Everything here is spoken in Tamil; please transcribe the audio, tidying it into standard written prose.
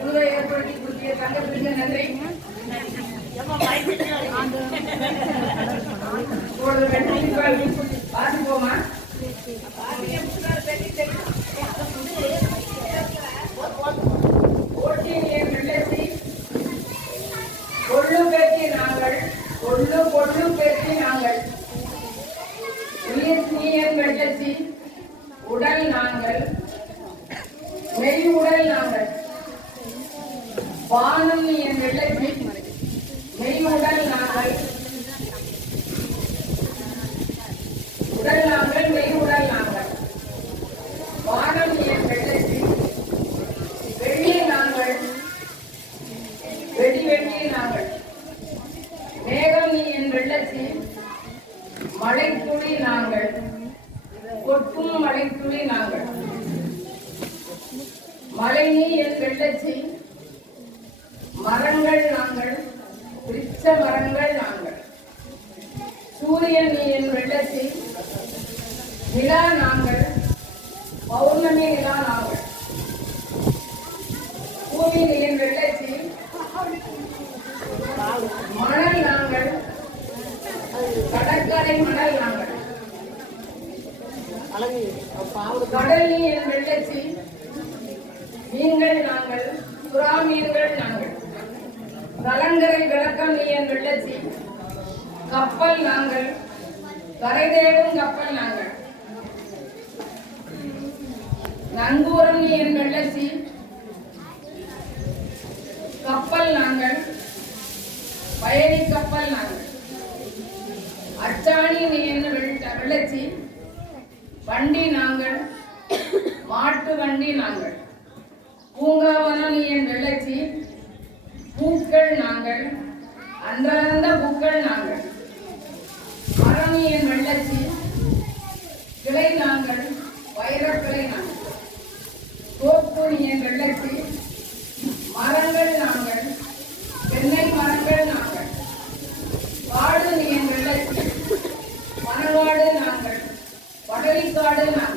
குழுவை ஏற்படுத்தி கொடுத்திய தங்கத்திற்கு நன்றி. வாசிப்போமா? கொள்ளு பேற்றி நாங்கள், கொள்ளு பேற்றி நாங்கள், உயிர் நீயன் வெள்ளச்சி உடல் நாங்கள், மெய் உடல் நாங்கள், வானம் நீ என் வெள்ளச்சி மெய் உடல் நாங்கள், உடல் நாங்கள், மெய் உடல் நாங்கள், வானம் நீ என் வெள்ளச்சி வெள்ளி நாங்கள், வெள்ளி நாங்கள், மேகம் நீ என் வெள்ளச்சி மழைத்துளி நாங்கள், கொட்டும் மழைத்துளி நாங்கள், மழை நீ என் வெள்ளச்சி மரங்கள் நாங்கள், விருட்ச மரங்கள் நாங்கள், சூரியன் நீ என் வெள்ளச்சி நிலா நாங்கள், பௌர்ணமி நிலா நாங்கள், பூமி நீ என் வெள்ளச்சி மணல் நாங்கள், கடற்கரை மணல் நாங்கள், கடல் நீ என் வெள்ளச்சி மீன்கள் நாங்கள், புறா மீன்கள் நாங்கள், கலங்கரை விளக்கம் நீ என் வெள்ளச்சி கப்பல் நாங்கள், கரை தேடும் கப்பல் நாங்கள், நங்கூரம் நீ என் வெள்ளச்சி கப்பல் நாங்கள், பயணி கப்பல் நாங்கள், அச்சாணி நீ என் வெள்ளச்சி வண்டி நாங்கள், மாட்டு வண்டி நாங்கள், பூங்காவனம் நீ என் வெள்ளச்சி பூக்கள் நாங்கள், அந்தரந்த பூக்கள் நாங்கள், மரம் நீ என் வெள்ளச்சி கிளை நாங்கள், வைரக்கிளை நாங்கள், தோப்பு நீ என் வெள்ளச்சி மரங்கள் நாங்கள், தென்னை மரங்கள் நாங்கள், காடு நீ என் வெள்ளச்சி மணவாடு நாங்கள், படலிக்காடு நாங்கள்,